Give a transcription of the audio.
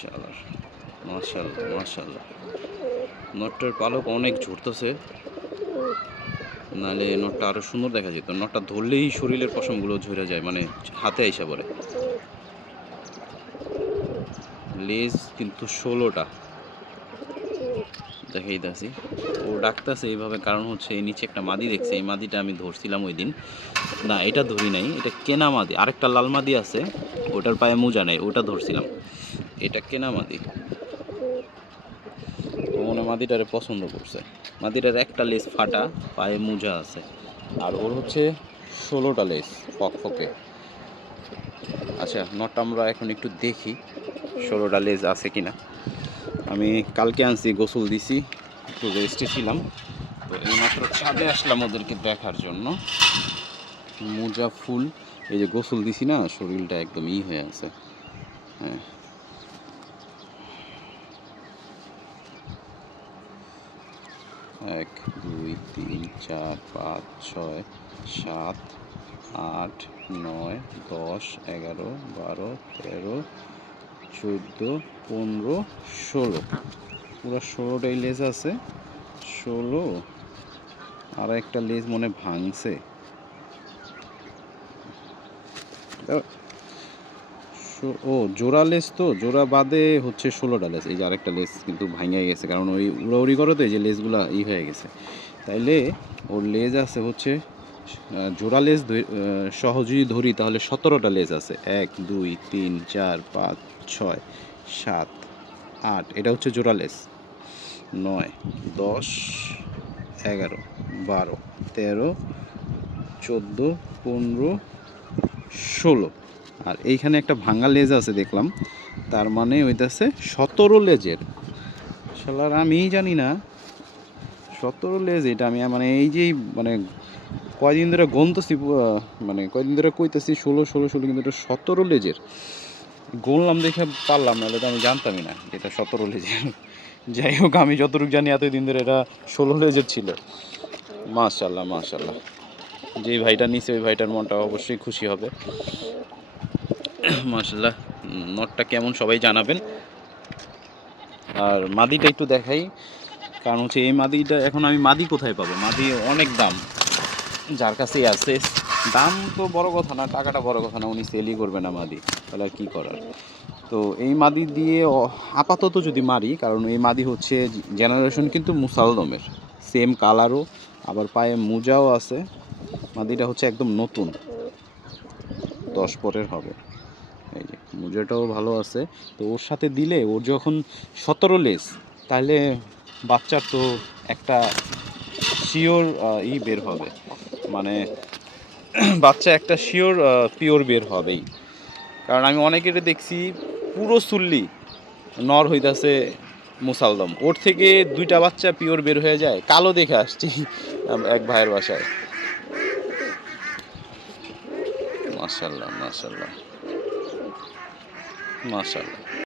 শালার মাশাল্লাহ মাশাল্লাহ নটটার পালক অনেক ঝরতেছে। নাহলে নটটা আরও সুন্দর দেখা যেত। নটটা ধরলেই শরীরের পশমগুলো ঝরে যায় মানে হাতে আইসা পড়ে। লেজ কিন্তু ষোলোটা। দেখাই দাসি ও ডাকতেছে এইভাবে, কারণ হচ্ছে এই নিচে একটা মাদি দেখছে। এই মাদিটা আমি ধরছিলাম ওই দিন। না, এটা ধরি নাই, এটা কেনা মাদি। আরেকটা লাল মাদি আছে, ওটার পায়ে মোজা নেই, ওটা ধরছিলাম। এটা কেনা মাদি। ও মনে মাদিটারে পছন্দ করছে। মাদিটার একটা লেস ফাটা, পায়ে মোজা আছে। আর ওর হচ্ছে ষোলোটা লেজ ফকফকে। আচ্ছা নটটা আমরা এখন একটু দেখি ষোলোটা লেজ আছে কি না আমি কালকে আনছি, গোসল দিছি, একটু রেস্টে ছিলাম। তো এইমাত্র ছাদে আসলাম ওদেরকে দেখার জন্য। মোজা ফুল, এই যে গোসল দিছি না, শরীরটা একদম ই হয়ে আছে। হ্যাঁ। এক, দুই, তিন, চার, পাঁচ, ছয়, সাত, আট, নয়, দশ, এগারো, বারো, তেরো, চোদ্দ, পনেরো, ষোলো। পুরো ষোলোটাই লেজ আছে। ষোলো, আর একটা লেজ মনে ভাঙছে। ও, জোড়া লেজ তো? জোড়া বাদে হচ্ছে ষোলোটা লেজ এই যে আরেকটা লেজ কিন্তু ভাঙে গেছে, কারণ ওই উড়াউড়ি করে তো এই যে লেজগুলা ই হয়ে গেছে। তাইলে ওর লেজ আছে হচ্ছে জোড়া ধই- সহ যদি ধরি, তাহলে সতেরোটা লেজ আছে। এক, দুই, তিন, চার, পাঁচ, ছয়, সাত, আট, এটা হচ্ছে জোড়া লেজ নয়, দশ, এগারো, বারো, তেরো, চোদ্দ, পনেরো, ষোলো। আর এইখানে একটা ভাঙা লেজ আছে দেখলাম। তার মানে ওইটা ওইটাছে সতেরো লেজের। শালার, আমি জানি না। সতেরো লেজ এটা আমি মানে এই যে মানে কয়দিন ধরে গনতেছি মানে কয়দিন ধরে কইতেছি, ষোলো ষোলো ষোলো, কিন্তু এটা সতেরো লেজের। গনলাম দেখে পারলাম না এটা আমি জানতামই না এটা সতেরো লেজের। যাই হোক, আমি যতটুকু জানি এতদিন ধরে এটা ষোলো লেজের ছিল। মাশাল্লাহ মাশাল্লাহ যেই ভাইটা নিছে ওই ভাইটার মনটা অবশ্যই খুশি হবে। মাশাল্লাহ নটটা কেমন সবাই জানাবেন। আর মাদিটা একটু দেখাই, কারণ হচ্ছে এই মাদিটা, এখন আমি মাদি কোথায় পাবো? মাদি অনেক দাম, যার কাছেই আছে। দাম তো বড় কথা না, টাকাটা বড় কথা না, উনি সেলই করবে না মাদি, তাহলে আর কী করার? তো এই মাদি দিয়ে আপাতত যদি মারি, কারণ এই মাদি হচ্ছে জেনারেশন কিন্তু মুসালদমের সেম কালারও আবার পায়ে মোজাও আছে, মাদিটা হচ্ছে একদম নতুন, দশ পরের হবে। এই যে, মোজাটাও ভালো আছে। তো ওর সাথে দিলে, ওর যখন সতেরো লেস, তাহলে বাচ্চার তো একটা শিওর ই বের হবে। মানে বাচ্চা একটা শিওর পিওর বের হবেই। কারণ আমি অনেকের দেখছি, পুরো সুল্লি নর হইতাছে মুসালদম ওর থেকে দুইটা বাচ্চা পিওর বের হয়ে যায় কালো দেখে আসছি এক ভাইয়ের বাসায়। মাশাল্লাহ মাশাল্লাহ। Mashallah.